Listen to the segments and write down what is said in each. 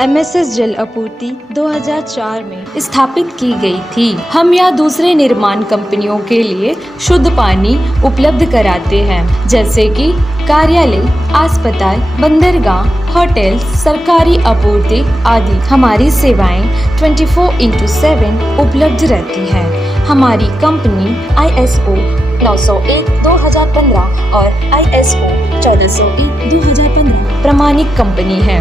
MSS जल आपूर्ति 2004 में स्थापित की गई थी। हम या दूसरे निर्माण कंपनियों के लिए शुद्ध पानी उपलब्ध कराते हैं, जैसे कि कार्यालय, अस्पताल, बंदरगाह, होटल, सरकारी आपूर्ति आदि। हमारी सेवाएं 24/7 उपलब्ध रहती हैं। हमारी कंपनी ISO 901/2015 और ISO 1401/2015 प्रमाणित कंपनी है।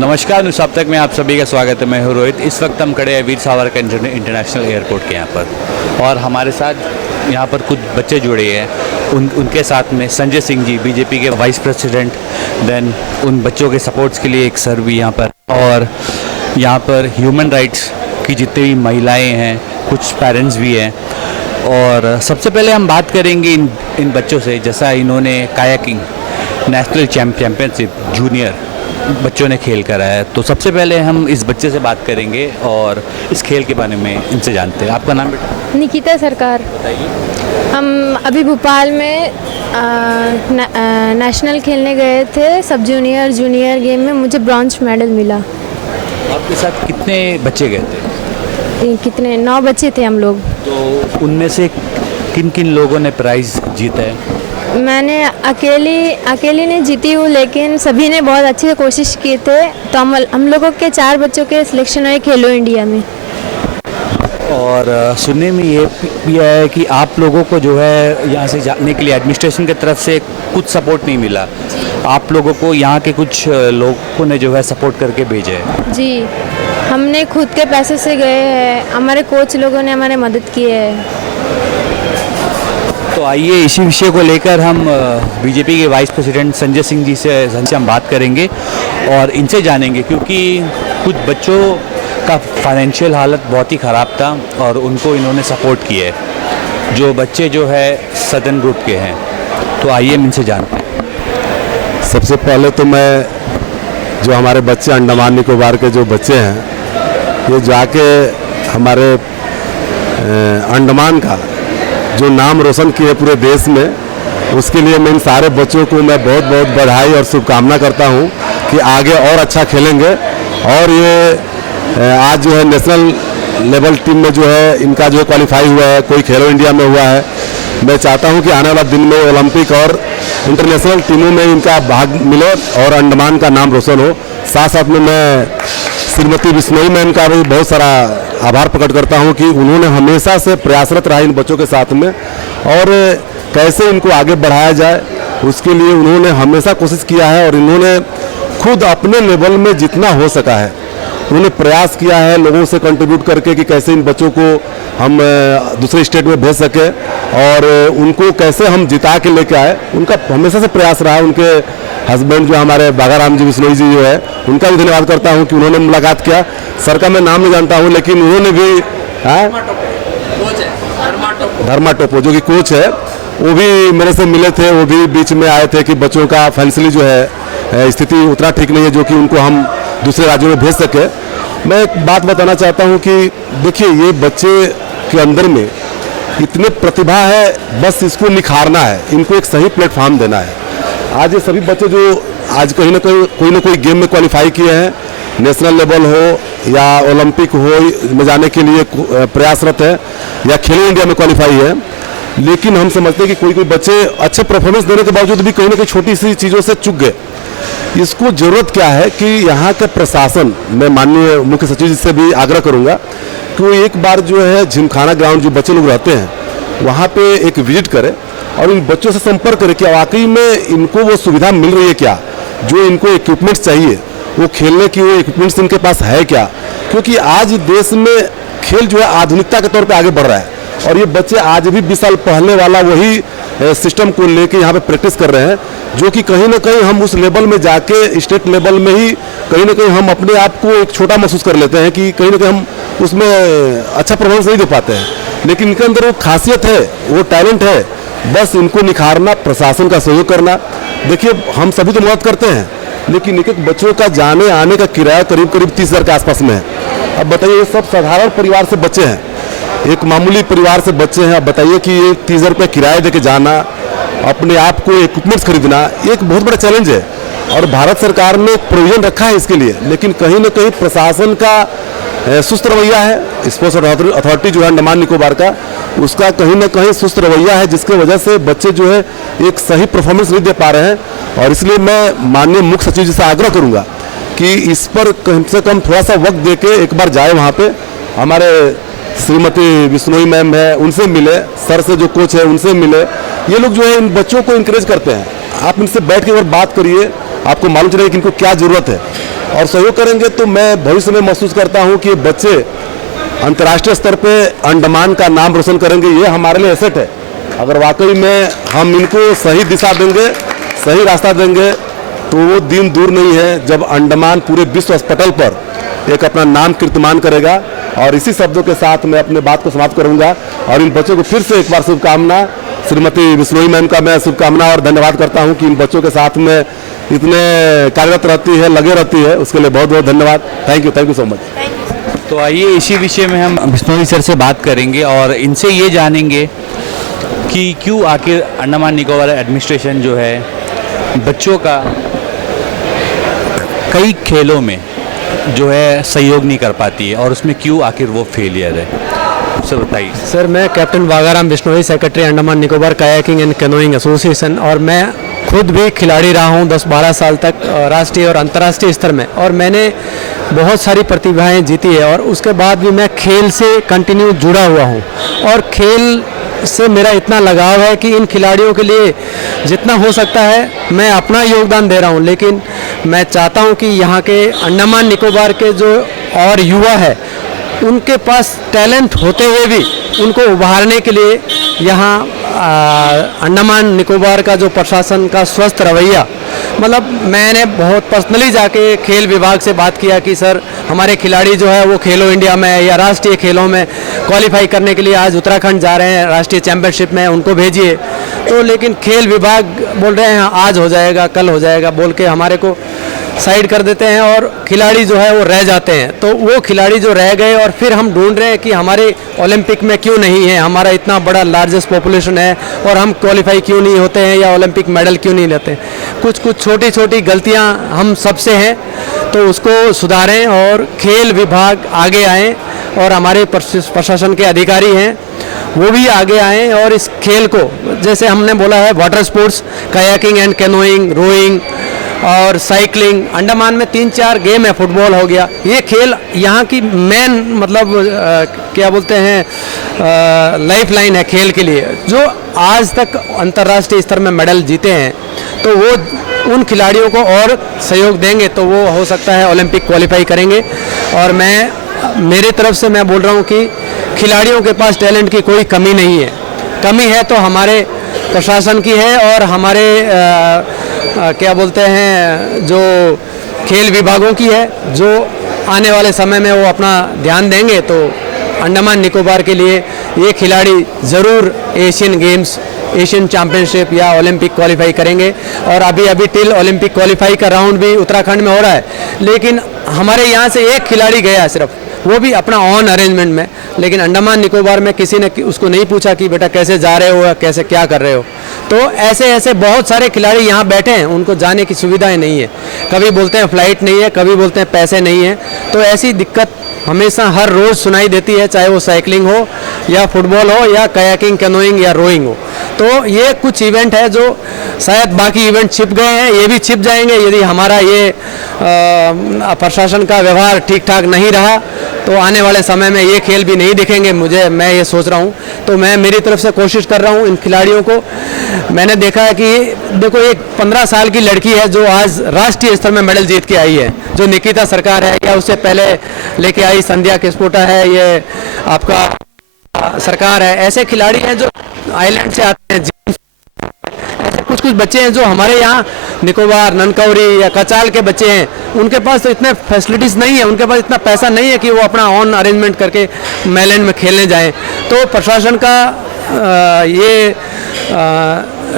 नमस्कार, न्यूज़ अब तक में आप सभी का स्वागत है। मैं हूं रोहित। इस वक्त हम खड़े हैं वीर सावरकर इंटरनेशनल एयरपोर्ट के यहाँ पर, और हमारे साथ यहाँ पर कुछ बच्चे जुड़े हैं। उनके साथ में संजय सिंह जी, बीजेपी के वाइस प्रेसिडेंट, देन उन बच्चों के सपोर्ट्स के लिए एक सर भी यहाँ पर, और यहाँ पर ह्यूमन राइट्स की जितनी भी महिलाएँ हैं, कुछ पेरेंट्स भी हैं। और सबसे पहले हम बात करेंगे इन बच्चों से। जैसा इन्होंने कायाकिंग नेशनल चैम्पियनशिप जूनियर बच्चों ने खेल करा है, तो सबसे पहले हम इस बच्चे से बात करेंगे और इस खेल के बारे में इनसे जानते हैं। आपका नाम बेटा? निकिता सरकार। बताइए। हम अभी भोपाल में नेशनल खेलने गए थे। सब जूनियर गेम में मुझे ब्रॉन्ज मेडल मिला। आपके साथ कितने बच्चे गए थे? कितने 9 बच्चे थे हम लोग। तो उनमें से किन किन लोगों ने प्राइज़ जीता है? मैंने अकेली नहीं जीती हूँ, लेकिन सभी ने बहुत अच्छे से कोशिश की थे। तो हम लोगों के 4 बच्चों के सिलेक्शन हुए खेलो इंडिया में। और सुनने में ये भी आया है कि आप लोगों को जो है यहाँ से जाने के लिए एडमिनिस्ट्रेशन की तरफ से कुछ सपोर्ट नहीं मिला। आप लोगों को यहाँ के कुछ लोगों ने जो है सपोर्ट करके भेजा है। जी, हमने खुद के पैसे से गए हैं। हमारे कोच लोगों ने हमारे मदद की है। तो आइए इसी विषय को लेकर हम बीजेपी के वाइस प्रेसिडेंट संजय सिंह जी से हम बात करेंगे और इनसे जानेंगे, क्योंकि कुछ बच्चों का फाइनेंशियल हालत बहुत ही ख़राब था और उनको इन्होंने सपोर्ट किया है, जो बच्चे जो है सदन ग्रुप के हैं। तो आइए हम इनसे जानते हैं। सबसे पहले तो मैं जो हमारे बच्चे अंडमान निकोबार के जो बच्चे हैं, ये जाके हमारे अंडमान का जो नाम रोशन किए पूरे देश में, उसके लिए मैं इन सारे बच्चों को मैं बहुत बहुत बधाई और शुभकामना करता हूं कि आगे और अच्छा खेलेंगे। और ये आज जो है नेशनल लेवल टीम में जो है इनका जो क्वालिफाई हुआ है, कोई खेलो इंडिया में हुआ है। मैं चाहता हूं कि आने वाला दिन में ओलंपिक और इंटरनेशनल टीमों में इनका भाग मिले और अंडमान का नाम रोशन हो। साथ साथ में मैं श्रीमती बिश्नोई मैम का भी बहुत सारा आभार प्रकट करता हूं कि उन्होंने हमेशा से प्रयासरत रहा इन बच्चों के साथ में, और कैसे इनको आगे बढ़ाया जाए उसके लिए उन्होंने हमेशा कोशिश किया है। और इन्होंने खुद अपने लेवल में जितना हो सका है उन्होंने प्रयास किया है, लोगों से कंट्रीब्यूट करके कि कैसे इन बच्चों को हम दूसरे स्टेट में भेज सके और उनको कैसे हम जिता के लेके आए। उनका हमेशा से प्रयास रहा। उनके हस्बैंड जो हमारे बागाराम जी बिश्नोई जी जो है, उनका भी धन्यवाद करता हूं कि उन्होंने मुलाकात किया। सर का मैं नाम नहीं जानता हूं, लेकिन उन्होंने भी धर्मा टोपो जो कि कोच है, वो भी मेरे से मिले थे। वो भी बीच में आए थे कि बच्चों का फाइनेंशियली जो है स्थिति उतना ठीक नहीं है जो कि उनको हम दूसरे राज्यों में भेज सके। मैं एक बात बताना चाहता हूं कि देखिए ये बच्चे के अंदर में इतने प्रतिभा है, बस इसको निखारना है, इनको एक सही प्लेटफॉर्म देना है। आज ये सभी बच्चे जो आज कहीं ना कोई गेम में क्वालिफाई किए हैं, नेशनल लेवल हो या ओलंपिक हो में जाने के लिए प्रयासरत है या खेलो इंडिया में क्वालिफाई है, लेकिन हम समझते हैं कि कोई बच्चे अच्छे परफॉर्मेंस देने के बावजूद भी कहीं ना कहीं छोटी सी चीज़ों से चूक गए। इसको जरूरत क्या है कि यहाँ के प्रशासन, मैं माननीय मुख्य सचिव जी से भी आग्रह करूँगा कि वो एक बार जो है जिमखाना ग्राउंड जो बच्चे लोग रहते हैं वहाँ पे एक विजिट करें और इन बच्चों से संपर्क करें कि वाकई में इनको वो सुविधा मिल रही है क्या, जो इनको इक्विपमेंट्स चाहिए, वो खेलने की वो इक्विपमेंट्स इनके पास है क्या। क्योंकि आज देश में खेल जो है आधुनिकता के तौर पे आगे बढ़ रहा है और ये बच्चे आज भी 20 साल पहले वाला वही सिस्टम को लेके यहाँ पे प्रैक्टिस कर रहे हैं, जो कि कहीं ना कहीं हम उस लेवल में जाके स्टेट लेवल में ही कहीं ना कहीं हम अपने आप को एक छोटा महसूस कर लेते हैं कि कहीं ना कहीं हम उसमें अच्छा परफॉर्मेंस नहीं दे पाते हैं। लेकिन इनके अंदर वो खासियत है, वो टैलेंट है, बस इनको निखारना, प्रशासन का सहयोग करना। देखिए हम सभी तो मदद करते हैं, लेकिन एक एक बच्चों का जाने आने का किराया करीब 30,000 के आसपास में है। अब बताइए ये सब साधारण परिवार से बच्चे हैं, एक मामूली परिवार से बच्चे हैं। अब बताइए कि ये 30,000 रुपये किराया दे के जाना, अपने आप को इक्विपमेंट्स खरीदना, एक बहुत बड़ा चैलेंज है और भारत सरकार ने प्रोविजन रखा है इसके लिए, लेकिन कहीं ना कहीं प्रशासन का सुस्त रवैया है। स्पोर्ट्स अथॉरिटी जो है अंडमान निकोबार का, उसका कहीं ना कहीं सुस्त रवैया है, जिसके वजह से बच्चे जो है एक सही परफॉर्मेंस नहीं दे पा रहे हैं। और इसलिए मैं माननीय मुख्य सचिव जी से आग्रह करूंगा कि इस पर कम से कम थोड़ा सा वक्त दे के एक बार जाए वहाँ पे, हमारे श्रीमती बिश्नोई मैम है उनसे मिले, सर से जो कोच है उनसे मिले। ये लोग जो है इन बच्चों को इंकरेज करते हैं, आप इनसे बैठ के एक बार बात करिए, आपको मालूम चलेगा कि इनको क्या ज़रूरत है और सहयोग करेंगे तो मैं भविष्य में महसूस करता हूँ कि बच्चे अंतर्राष्ट्रीय स्तर पे अंडमान का नाम रोशन करेंगे। ये हमारे लिए एसेट है। अगर वाकई में हम इनको सही दिशा देंगे, सही रास्ता देंगे, तो वो दिन दूर नहीं है जब अंडमान पूरे विश्व पटल पर एक अपना नाम कीर्तिमान करेगा। और इसी शब्दों के साथ मैं अपने बात को समाप्त करूंगा और इन बच्चों को फिर से एक बार शुभकामना, श्रीमती बिश्नोई मैम का मैं शुभकामना और धन्यवाद करता हूं कि इन बच्चों के साथ में इतने कार्यरत रहती है, लगे रहती है, उसके लिए बहुत बहुत धन्यवाद। Thank you so much. तो आइए इसी विषय में हम बिश्नोई सर से बात करेंगे और इनसे ये जानेंगे कि क्यों आखिर अंडमान निकोबार एडमिनिस्ट्रेशन जो है बच्चों का कई खेलों में जो है सहयोग नहीं कर पाती है और उसमें क्यों आखिर वो फेलियर है, सर बताइए। सर मैं captain Vagaram Bishnoi, secretary Andaman Nicobar kayaking and canoeing association, और मैं खुद भी खिलाड़ी रहा हूँ 10-12 साल तक राष्ट्रीय और अंतर्राष्ट्रीय स्तर में, और मैंने बहुत सारी प्रतिभाएं जीती है और उसके बाद भी मैं खेल से कंटिन्यू जुड़ा हुआ हूँ और खेल से मेरा इतना लगाव है कि इन खिलाड़ियों के लिए जितना हो सकता है मैं अपना योगदान दे रहा हूं। लेकिन मैं चाहता हूं कि यहाँ के अंडमान निकोबार के जो और युवा है उनके पास टैलेंट होते हुए भी उनको उभारने के लिए यहाँ अंडमान निकोबार का जो प्रशासन का स्वस्थ रवैया, मतलब मैंने बहुत पर्सनली जाके खेल विभाग से बात किया कि सर हमारे खिलाड़ी जो है वो खेलो इंडिया में या राष्ट्रीय खेलों में क्वालिफाई करने के लिए आज उत्तराखंड जा रहे हैं राष्ट्रीय चैंपियनशिप में, उनको भेजिए। तो लेकिन खेल विभाग बोल रहे हैं आज हो जाएगा, कल हो जाएगा बोल के हमारे को साइड कर देते हैं और खिलाड़ी जो है वो रह जाते हैं। तो वो खिलाड़ी जो रह गए और फिर हम ढूंढ रहे हैं कि हमारे ओलंपिक में क्यों नहीं है, हमारा इतना बड़ा लार्जेस्ट पॉपुलेशन है और हम क्वालिफाई क्यों नहीं होते हैं या ओलंपिक मेडल क्यों नहीं लेते। कुछ छोटी छोटी गलतियां हम सबसे हैं, तो उसको सुधारें और खेल विभाग आगे आएँ और हमारे प्रशासन के अधिकारी हैं वो भी आगे आएँ और इस खेल को, जैसे हमने बोला है water sports, kayaking and canoeing, rowing और साइकिलिंग, अंडमान में 3-4 गेम है, फुटबॉल हो गया, ये खेल यहाँ की मेन मतलब क्या बोलते हैं लाइफ लाइन है खेल के लिए, जो आज तक अंतर्राष्ट्रीय स्तर में मेडल जीते हैं। तो वो उन खिलाड़ियों को और सहयोग देंगे तो वो हो सकता है ओलंपिक क्वालिफाई करेंगे। और मैं मेरी तरफ से मैं बोल रहा हूँ कि खिलाड़ियों के पास टैलेंट की कोई कमी नहीं है, कमी है तो हमारे प्रशासन की है और हमारे क्या बोलते हैं जो खेल विभागों की है, जो आने वाले समय में वो अपना ध्यान देंगे तो अंडमान निकोबार के लिए ये खिलाड़ी ज़रूर एशियन गेम्स एशियन चैम्पियनशिप या ओलंपिक क्वालिफाई करेंगे। और अभी टिल ओलंपिक क्वालिफाई का राउंड भी उत्तराखंड में हो रहा है, लेकिन हमारे यहाँ से एक खिलाड़ी गया है सिर्फ, वो भी अपना ऑन अरेंजमेंट में। लेकिन अंडमान निकोबार में किसी ने उसको नहीं पूछा कि बेटा कैसे जा रहे हो या कैसे क्या कर रहे हो। तो ऐसे बहुत सारे खिलाड़ी यहाँ बैठे हैं, उनको जाने की सुविधाएं नहीं है। कभी बोलते हैं फ़्लाइट नहीं है, कभी बोलते हैं पैसे नहीं है। तो ऐसी दिक्कत हमेशा हर रोज़ सुनाई देती है, चाहे वो साइकिलिंग हो या फुटबॉल हो या कयाकिंग, कैनोइंग या रोइंग हो। तो ये कुछ इवेंट है जो शायद बाकी इवेंट छिप गए हैं, ये भी छिप जाएंगे यदि हमारा ये प्रशासन का व्यवहार ठीक ठाक नहीं रहा। तो आने वाले समय में ये खेल भी नहीं दिखेंगे, मैं ये सोच रहा हूँ। तो मैं मेरी तरफ से कोशिश कर रहा हूँ इन खिलाड़ियों को। मैंने देखा है कि देखो, एक 15 साल की लड़की है जो आज राष्ट्रीय स्तर में मेडल जीत के आई है, जो निकिता सरकार है, या उससे पहले लेके आई संध्या किस्पोटा है, ये आपका सरकार है। ऐसे खिलाड़ी हैं जो आइलैंड से आते हैं। ऐसे कुछ बच्चे हैं जो हमारे यहाँ निकोबार, ननकौरी या कचाल के बच्चे हैं, उनके पास तो इतने फैसिलिटीज़ नहीं है, उनके पास इतना पैसा नहीं है कि वो अपना ऑन अरेंजमेंट करके मेलैंड में खेलने जाएं। तो प्रशासन का ये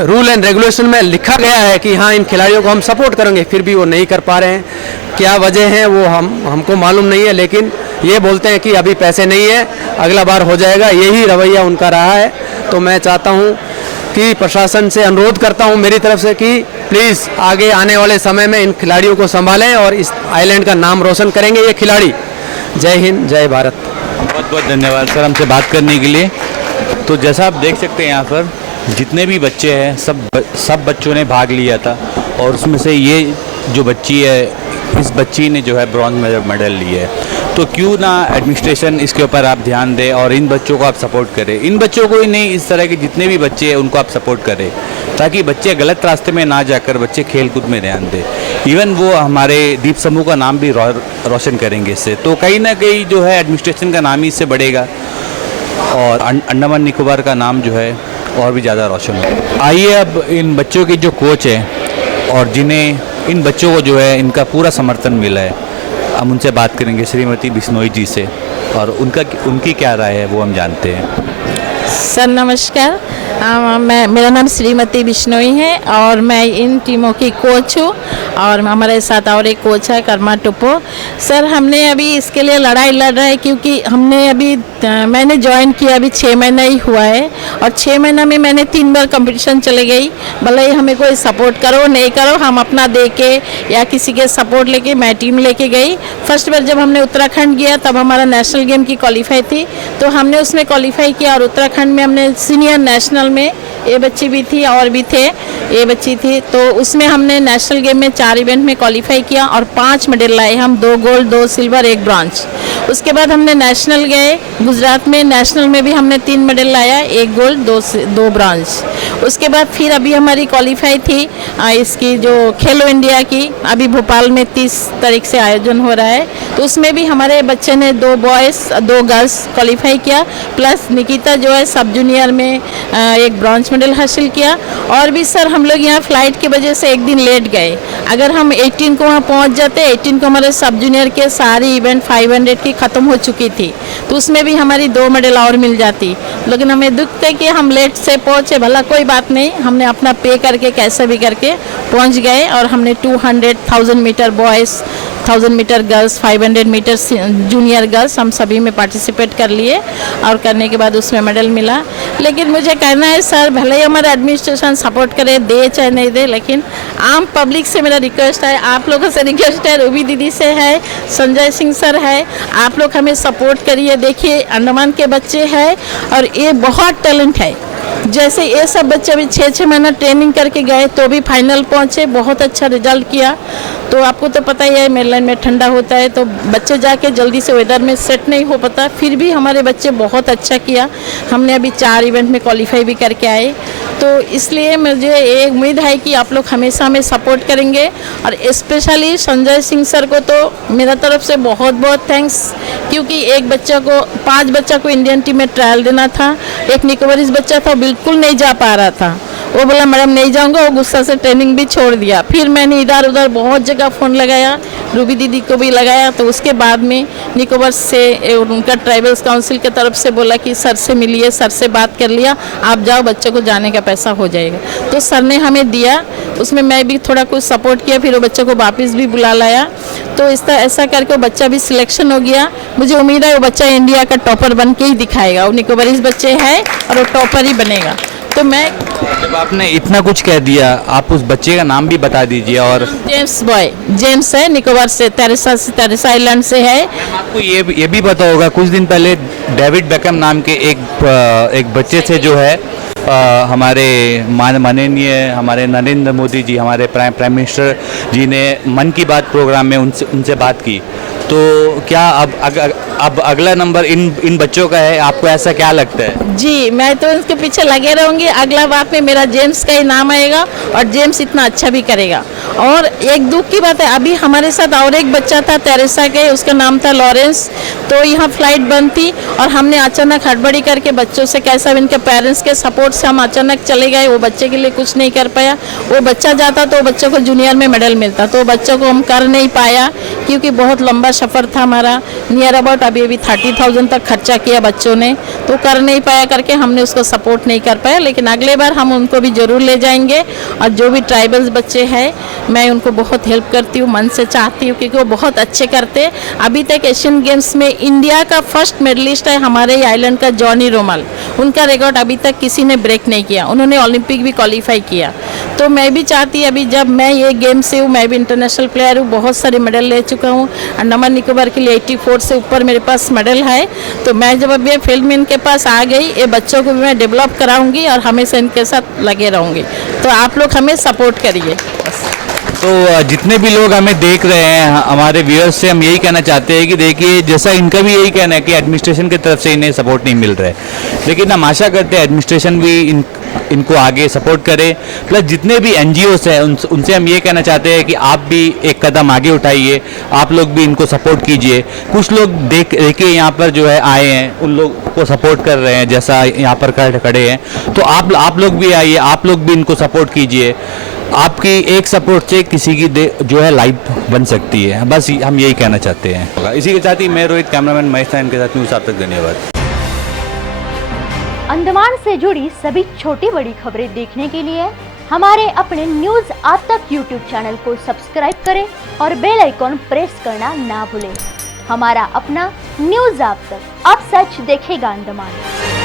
रूल एंड रेगुलेशन में लिखा गया है कि हाँ, इन खिलाड़ियों को हम सपोर्ट करेंगे, फिर भी वो नहीं कर पा रहे हैं। क्या वजह है वो हमको मालूम नहीं है, लेकिन ये बोलते हैं कि अभी पैसे नहीं है, अगला बार हो जाएगा। यही रवैया उनका रहा है। तो मैं चाहता हूँ कि प्रशासन से अनुरोध करता हूँ मेरी तरफ से कि प्लीज़ आगे आने वाले समय में इन खिलाड़ियों को संभालें और इस आइलैंड का नाम रोशन करेंगे ये खिलाड़ी। जय हिंद, जय भारत। बहुत बहुत धन्यवाद सर हमसे बात करने के लिए। तो जैसा आप देख सकते हैं यहाँ पर जितने भी बच्चे हैं सब बच्चों ने भाग लिया था, और उसमें से ये जो बच्ची है, इस बच्ची ने जो है ब्रॉन्ज मेडल लिया है। तो क्यों ना एडमिनिस्ट्रेशन इसके ऊपर आप ध्यान दें और इन बच्चों को आप सपोर्ट करें। इन बच्चों को ही नहीं, इस तरह के जितने भी बच्चे हैं उनको आप सपोर्ट करें, ताकि बच्चे गलत रास्ते में ना जाकर बच्चे खेल कूद में ध्यान दें। इवन वो हमारे द्वीप समूह का नाम भी रोशन करेंगे इससे। तो कहीं ना कहीं जो है एडमिनिस्ट्रेशन का नाम ही इससे बढ़ेगा और अंडमान निकोबार का नाम जो है और भी ज़्यादा रोशन होगा। आइए अब इन बच्चों के जो कोच हैं और जिन्हें इन बच्चों को जो है इनका पूरा समर्थन मिला है, हम उनसे बात करेंगे, श्रीमती बिश्नोई जी से, और उनकी क्या राय है वो हम जानते हैं। सर नमस्कार, मेरा नाम श्रीमती बिश्नोई है और मैं इन टीमों की कोच हूँ, और हमारे साथ और एक कोच है कर्मा टुप्पो। सर हमने अभी इसके लिए लड़ाई लड़ रहे हैं क्योंकि मैंने ज्वाइन किया अभी 6 महीना ही हुआ है, और 6 महीना में मैंने 3 बार कंपटीशन चले गई। भले ही हमें कोई सपोर्ट करो नहीं करो, हम अपना दे के या किसी के सपोर्ट लेके मैं टीम लेके गई। फर्स्ट बार जब हमने उत्तराखंड गया तब हमारा नेशनल गेम की क्वालिफाई थी, तो हमने उसमें क्वालिफाई किया, और उत्तराखंड में हमने सीनियर नेशनल में ये बच्ची भी थी और भी थे, ये बच्ची थी, तो उसमें हमने नेशनल गेम में 4 इवेंट में क्वालिफाई किया और 5 मेडल लाए हम, 2 गोल्ड 2 सिल्वर 1 ब्रॉन्ज। उसके बाद हमने नेशनल गए गुजरात में, नेशनल में भी हमने 3 मेडल लाया, 1 गोल्ड 2 ब्रॉन्ज। उसके बाद फिर अभी हमारी क्वालिफाई थी इसकी जो खेलो इंडिया की, अभी भोपाल में 30 तारीख से आयोजन हो रहा है, तो उसमें भी हमारे बच्चे ने 2 बॉयज़ 2 गर्ल्स क्वालिफाई किया, प्लस निकिता जो है सब जूनियर में 1 ब्रॉन्ज मेडल हासिल किया। और भी सर हम लोग यहाँ फ्लाइट की वजह से 1 दिन लेट गए, अगर हम 18 को वहाँ पहुँच जाते, 18 को हमारे सब जूनियर के सारी इवेंट 500 की ख़त्म हो चुकी थी, तो उसमें भी हमारी 2 मेडल और मिल जाती। लेकिन हमें दुख थे कि हम लेट से पहुँचे, भला कोई बात नहीं, हमने अपना पे करके कैसे भी करके पहुँच गए, और हमने 200,000 metre boys, 1000 metre girls, 500 metre junior girls, हम सभी में पार्टिसिपेट कर लिए, और करने के बाद उसमें मेडल मिला। लेकिन मुझे कहना है सर, भले ही हमारा एडमिनिस्ट्रेशन सपोर्ट करे, दे चाहे नहीं दे, लेकिन आम पब्लिक से मेरा रिक्वेस्ट है, आप लोगों से रिक्वेस्ट है, रूबी दीदी से है, संजय सिंह सर है, आप लोग हमें सपोर्ट करिए। देखिए अंडमान के बच्चे हैं और ये बहुत टैलेंट है, जैसे ये सब बच्चे अभी 6-6 महीना ट्रेनिंग करके गए तो भी फाइनल पहुँचे, बहुत अच्छा रिजल्ट किया। तो आपको तो पता ही है मेलैंड में ठंडा होता है, तो बच्चे जाके जल्दी से वेदर में सेट नहीं हो पाता, फिर भी हमारे बच्चे बहुत अच्छा किया। हमने अभी 4 इवेंट में क्वालिफाई भी करके आए, तो इसलिए मुझे ये उम्मीद है कि आप लोग हमेशा हमें सपोर्ट करेंगे। और स्पेशली संजय सिंह सर को तो मेरा तरफ से बहुत बहुत थैंक्स, क्योंकि एक बच्चा को 5 बच्चा को इंडियन टीम में ट्रायल देना था, एक निकोबारीज बच्चा था बिल्कुल नहीं जा पा रहा था, वो बोला मैडम नहीं जाऊंगा, वो गुस्सा से ट्रेनिंग भी छोड़ दिया। फिर मैंने इधर उधर बहुत जगह फ़ोन लगाया, रूबी दीदी को भी लगाया। तो उसके बाद में निकोबार से उनका ट्राइबल्स काउंसिल की तरफ से बोला कि सर से मिलिए, सर से बात कर लिया, आप जाओ, बच्चों को जाने का पैसा हो जाएगा। तो सर ने हमें दिया, उसमें मैं भी थोड़ा कुछ सपोर्ट किया, फिर वो बच्चों को वापस भी बुला लाया। तो इस तरह ऐसा करके वो बच्चा भी सिलेक्शन हो गया। मुझे उम्मीद है वो बच्चा इंडिया का टॉपर बन के ही दिखाएगा। वो निकोबारीज बच्चे हैं और वो टॉपर ही बनेगा। तो मैं, जब आपने इतना कुछ कह दिया, आप उस बच्चे का नाम भी बता दीजिए। और जेम्स है, निकोबार से, तेरेसा आइलैंड से है। आपको ये भी पता होगा, कुछ दिन पहले डेविड बेकहम नाम के एक बच्चे से जो है हमारे माननीय हमारे नरेंद्र मोदी जी, हमारे प्राइम मिनिस्टर जी ने मन की बात प्रोग्राम में उनसे बात की। तो क्या अब अगला नंबर इन बच्चों का है? आपको ऐसा क्या लगता है? जी, मैं तो इसके पीछे लगे रहूँगी। अगला बार में मेरा जेम्स का ही नाम आएगा और जेम्स इतना अच्छा भी करेगा। और एक दुख की बात है, अभी हमारे साथ और एक बच्चा था तेरेसा के, उसका नाम था लॉरेंस। तो यहाँ फ्लाइट बंद थी और हमने अचानक हड़बड़ी करके बच्चों से, कैसा इनके पेरेंट्स के सपोर्ट से हम अचानक चले गए। वो बच्चे के लिए कुछ नहीं कर पाया। वो बच्चा जाता तो बच्चों को जूनियर में मेडल मिलता, तो बच्चों को हम कर नहीं पाया क्योंकि बहुत लंबा सफ़र था हमारा। नियर अबाउट अभी 30,000 तक खर्चा किया बच्चों ने, तो कर नहीं पाया करके हमने उसको सपोर्ट नहीं कर पाया। लेकिन अगले बार हम उनको भी ज़रूर ले जाएंगे। और जो भी ट्राइबल्स बच्चे हैं, मैं उनको बहुत हेल्प करती हूँ, मन से चाहती हूँ, क्योंकि वो बहुत अच्छे करते। अभी तक एशियन गेम्स में इंडिया का फर्स्ट मेडलिस्ट है हमारे आइलैंड का जॉनी रोमल। उनका रिकॉर्ड अभी तक किसी ने ब्रेक नहीं किया। उन्होंने ओलंपिक भी क्वालिफाई किया। तो मैं भी चाहती, अभी जब मैं ये गेम से हूँ, मैं भी इंटरनेशनल प्लेयर हूँ, बहुत सारे मेडल ले चुका हूँ। अंडमान निकोबार के लिए 84 से ऊपर मेरे पास मेडल है। तो मैं जब अब ये फील्ड में इनके पास आ गई, ये बच्चों को भी मैं डेवलप कराऊंगी और हमेशा इनके साथ लगे रहूंगी। तो आप लोग हमें सपोर्ट करिए। तो जितने भी लोग हमें देख रहे हैं, हमारे व्यूअर्स से हम यही कहना चाहते हैं कि देखिए, जैसा इनका भी यही कहना है कि एडमिनिस्ट्रेशन की तरफ से इन्हें सपोर्ट नहीं मिल रहा है, लेकिन हम आशा करते हैं एडमिनिस्ट्रेशन भी इनको आगे सपोर्ट करे। प्लस जितने भी NGOs हैं उनसे हम ये कहना चाहते हैं कि आप भी एक कदम आगे उठाइए, आप लोग भी इनको सपोर्ट कीजिए। कुछ लोग देखिए यहाँ पर जो है आए हैं, उन लोग को सपोर्ट कर रहे हैं, जैसा यहाँ पर खड़े हैं। तो आप लोग भी आइए, आप लोग भी इनको सपोर्ट कीजिए। आपकी एक सपोर्ट से किसी की जो है लाइफ बन सकती है। बस हम यही कहना चाहते हैं। इसी के साथ ही मैं रोहित, कैमरामैन महेश के साथ न्यूज़ आप तक। धन्यवाद। अंडमान से जुड़ी सभी छोटी बड़ी खबरें देखने के लिए हमारे अपने न्यूज़ आप तक यूट्यूब चैनल को सब्सक्राइब करें और बेल आइकॉन प्रेस करना ना भूलें। हमारा अपना न्यूज़ आप तक, अब सच देखेगा अंडमान।